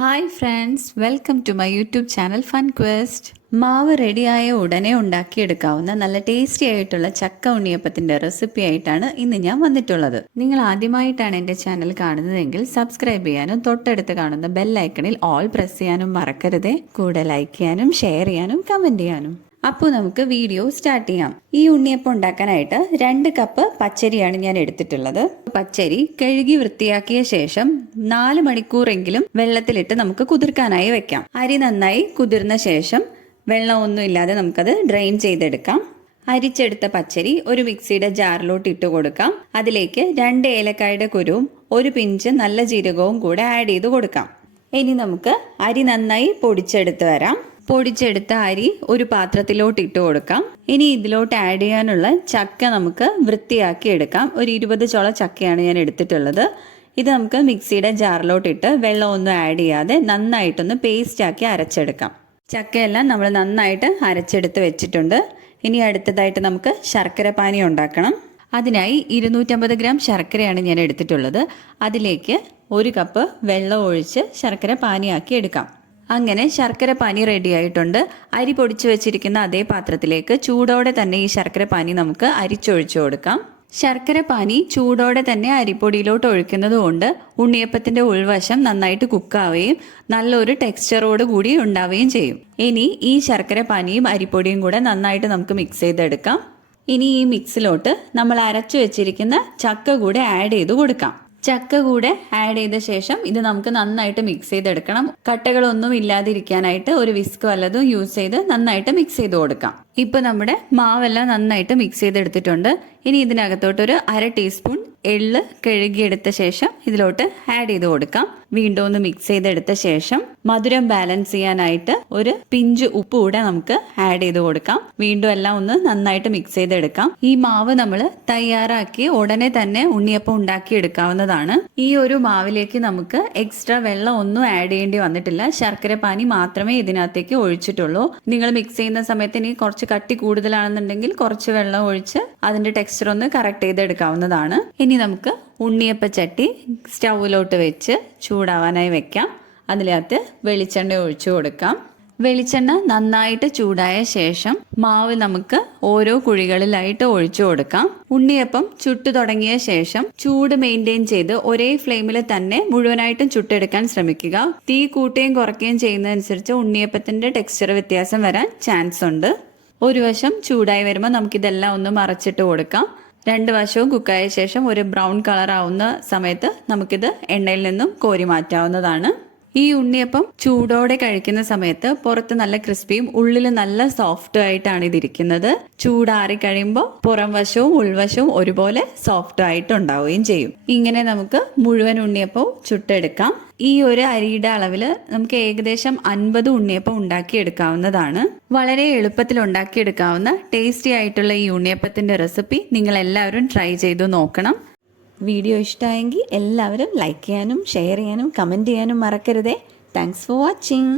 Hi friends, welcome to my YouTube channel fun quest. മാവ് റെഡിയായ ഉടനെ ഉണ്ടാക്കിയെടുക്കാവുന്ന നല്ല ടേസ്റ്റി ആയിട്ടുള്ള ചക്ക ഉണ്ണിയപ്പത്തിന്റെ റെസിപ്പി ആയിട്ടാണ് ഇന്ന് ഞാൻ വന്നിട്ടുള്ളത്. നിങ്ങൾ ആദ്യമായിട്ടാണ് എൻ്റെ ചാനൽ കാണുന്നതെങ്കിൽ സബ്സ്ക്രൈബ് ചെയ്യാനും തൊട്ടടുത്ത് കാണുന്ന ബെൽ ഐക്കണിൽ ഓൾ പ്രസ് ചെയ്യാനും മറക്കരുതേ. കൂടെ ലൈക്ക് ചെയ്യാനും ഷെയർ ചെയ്യാനും കമന്റ് ചെയ്യാനും. അപ്പോൾ നമുക്ക് വീഡിയോ സ്റ്റാർട്ട് ചെയ്യാം. ഈ ഉണ്ണിയപ്പം ഉണ്ടാക്കാനായിട്ട് 2 കപ്പ് പച്ചരിയാണ് ഞാൻ എടുത്തിട്ടുള്ളത്. പച്ചരി കഴുകി വൃത്തിയാക്കിയ ശേഷം 4 മണിക്കൂറെങ്കിലും വെള്ളത്തിലിട്ട് നമുക്ക് കുതിർക്കാനായി വെക്കാം. അരി നന്നായി കുതിർന്ന ശേഷം വെള്ളമൊന്നും ഇല്ലാതെ നമുക്കത് ഡ്രെയിൻ ചെയ്തെടുക്കാം. അരിച്ചെടുത്ത പച്ചരി ഒരു മിക്സിയുടെ ജാറിലോട്ട് ഇട്ട് കൊടുക്കാം. അതിലേക്ക് 2 ഏലക്കായുടെ കുരുവും 1 പിഞ്ച് നല്ല ജീരകവും കൂടെ ആഡ് ചെയ്ത് കൊടുക്കാം. ഇനി നമുക്ക് അരി നന്നായി പൊടിച്ചെടുത്ത് വരാം. പൊടിച്ചെടുത്ത അരി ഒരു പാത്രത്തിലോട്ട് ഇട്ട് കൊടുക്കാം. ഇനി ഇതിലോട്ട് ആഡ് ചെയ്യാനുള്ള ചക്ക നമുക്ക് വൃത്തിയാക്കി എടുക്കാം. ഒരു 20 ചോള ചക്കയാണ് ഞാൻ എടുത്തിട്ടുള്ളത്. ഇത് നമുക്ക് മിക്സിയുടെ ജാറിലോട്ടിട്ട് വെള്ളമൊന്നും ആഡ് ചെയ്യാതെ നന്നായിട്ടൊന്ന് പേസ്റ്റ് ആക്കി അരച്ചെടുക്കാം. ചക്കയെല്ലാം നമ്മൾ നന്നായിട്ട് അരച്ചെടുത്ത് വെച്ചിട്ടുണ്ട്. ഇനി അടുത്തതായിട്ട് നമുക്ക് ശർക്കര പാനി ഉണ്ടാക്കണം. അതിനായി 250 ഗ്രാം ശർക്കരയാണ് ഞാൻ എടുത്തിട്ടുള്ളത്. അതിലേക്ക് 1 കപ്പ് വെള്ളം ഒഴിച്ച് ശർക്കര പാനിയാക്കി എടുക്കാം. അങ്ങനെ ശർക്കര പാനി റെഡി ആയിട്ടുണ്ട്. അരി പൊടിച്ചു വെച്ചിരിക്കുന്ന അതേ പാത്രത്തിലേക്ക് ചൂടോടെ തന്നെ ഈ ശർക്കര പാനി നമുക്ക് അരിച്ചൊഴിച്ചു കൊടുക്കാം. ശർക്കര പാനി ചൂടോടെ തന്നെ അരിപ്പൊടിയിലോട്ട് ഒഴിക്കുന്നത് കൊണ്ട് ഉണ്ണിയപ്പത്തിന്റെ ഉൾവശം നന്നായിട്ട് കുക്കാവുകയും നല്ലൊരു ടെക്സ്ചറോട് കൂടി ഉണ്ടാവുകയും ചെയ്യും. ഇനി ഈ ശർക്കര പാനിയും അരിപ്പൊടിയും കൂടെ നന്നായിട്ട് നമുക്ക് മിക്സ് ചെയ്തെടുക്കാം. ഇനി ഈ മിക്സിലോട്ട് നമ്മൾ അരച്ചു വെച്ചിരിക്കുന്ന ചക്ക കൂടെ ആഡ് ചെയ്ത് കൊടുക്കാം. ചക്ക കൂടെ ആഡ് ചെയ്ത ശേഷം ഇത് നമുക്ക് നന്നായിട്ട് മിക്സ് ചെയ്തെടുക്കണം. കട്ടകളൊന്നും ഇല്ലാതിരിക്കാനായിട്ട് ഒരു വിസ്ക് വല്ലതും യൂസ് ചെയ്ത് നന്നായിട്ട് മിക്സ് ചെയ്ത് കൊടുക്കാം. ഇപ്പൊ നമ്മുടെ മാവെല്ലാം നന്നായിട്ട് മിക്സ് ചെയ്തെടുത്തിട്ടുണ്ട്. ഇനി ഇതിനകത്തോട്ട് ഒരു 1/2 ടീസ്പൂൺ എള്ള് കഴുകിയെടുത്ത ശേഷം ഇതിലോട്ട് ആഡ് ചെയ്ത് കൊടുക്കാം. വീണ്ടും ഒന്ന് മിക്സ് ചെയ്തെടുത്ത ശേഷം മധുരം ബാലൻസ് ചെയ്യാനായിട്ട് ഒരു പിഞ്ച് ഉപ്പ് കൂടെ നമുക്ക് ആഡ് ചെയ്ത് കൊടുക്കാം. വീണ്ടും എല്ലാം ഒന്ന് നന്നായിട്ട് മിക്സ് ചെയ്തെടുക്കാം. ഈ മാവ് നമ്മൾ തയ്യാറാക്കി ഉടനെ തന്നെ ഉണ്ണിയപ്പം ഉണ്ടാക്കി എടുക്കാവുന്നതാണ്. ഈ ഒരു മാവിലേക്ക് നമുക്ക് എക്സ്ട്രാ വെള്ളം ഒന്നും ആഡ് ചെയ്യേണ്ടി വന്നിട്ടില്ല. ശർക്കര പാനി മാത്രമേ ഇതിനകത്തേക്ക് ഒഴിച്ചിട്ടുള്ളൂ. നിങ്ങൾ മിക്സ് ചെയ്യുന്ന സമയത്ത് ഇനി കുറച്ച് കട്ടി കൂടുതലാണെന്നുണ്ടെങ്കിൽ കുറച്ച് വെള്ളം ഒഴിച്ച് അതിന്റെ ടെക്സ്ചർ ഒന്ന് കറക്റ്റ് ചെയ്തെടുക്കാവുന്നതാണ്. ഇനി നമുക്ക് ഉണ്ണിയപ്പ ചട്ടി സ്റ്റൗവിലോട്ട് വെച്ച് ചൂടാവാനായി വെക്കാം. അതിനകത്ത് വെളിച്ചെണ്ണ ഒഴിച്ചു കൊടുക്കാം. വെളിച്ചെണ്ണ നന്നായിട്ട് ചൂടായ ശേഷം മാവ് നമുക്ക് ഓരോ കുഴികളിലായിട്ട് ഒഴിച്ചു കൊടുക്കാം. ഉണ്ണിയപ്പം ചുട്ടു തുടങ്ങിയ ശേഷം ചൂട് മെയിൻറ്റെയിൻ ചെയ്ത് ഒരേ ഫ്ലെയിമിൽ തന്നെ മുഴുവനായിട്ടും ചുട്ടെടുക്കാൻ ശ്രമിക്കുക. തീ കൂട്ടുകയും കുറയ്ക്കുകയും ചെയ്യുന്നതനുസരിച്ച് ഉണ്ണിയപ്പത്തിന്റെ ടെക്സ്ചർ വ്യത്യാസം വരാൻ ചാൻസ് ഉണ്ട്. ഒരു വശം ചൂടായി വരുമ്പോൾ നമുക്കിതെല്ലാം ഒന്ന് മറച്ചിട്ട് കൊടുക്കാം. 2 വശവും കുക്കായ ശേഷം ഒരു ബ്രൗൺ കളർ ആവുന്ന സമയത്ത് നമുക്കിത് എണ്ണയിൽ നിന്നും കോരി മാറ്റാവുന്നതാണ്. ഈ ഉണ്ണിയപ്പം ചൂടോടെ കഴിക്കുന്ന സമയത്ത് പുറത്ത് നല്ല ക്രിസ്പിയും ഉള്ളിൽ നല്ല സോഫ്റ്റും ആയിട്ടാണ് ഇതിരിക്കുന്നത്. ചൂടാറി കഴിയുമ്പോൾ പുറം വശവും ഉൾവശവും ഒരുപോലെ സോഫ്റ്റ് ആയിട്ട് ഉണ്ടാവുകയും ചെയ്യും. ഇങ്ങനെ നമുക്ക് മുഴുവൻ ഉണ്ണിയപ്പവും ചുട്ടെടുക്കാം. ഈ ഒരു അരിയുടെ അളവിൽ നമുക്ക് ഏകദേശം 50 ഉണ്ണിയപ്പം ഉണ്ടാക്കിയെടുക്കാവുന്നതാണ്. വളരെ എളുപ്പത്തിൽ ഉണ്ടാക്കിയെടുക്കാവുന്ന ടേസ്റ്റി ആയിട്ടുള്ള ഈ ഉണ്ണിയപ്പത്തിന്റെ റെസിപ്പി നിങ്ങൾ എല്ലാവരും ട്രൈ ചെയ്തു നോക്കണം. വീഡിയോ ഇഷ്ടമായെങ്കിൽ എല്ലാവരും ലൈക്ക് ചെയ്യാനും ഷെയർ ചെയ്യാനും കമൻറ്റ് ചെയ്യാനും മറക്കരുതേ. Thanks for watching.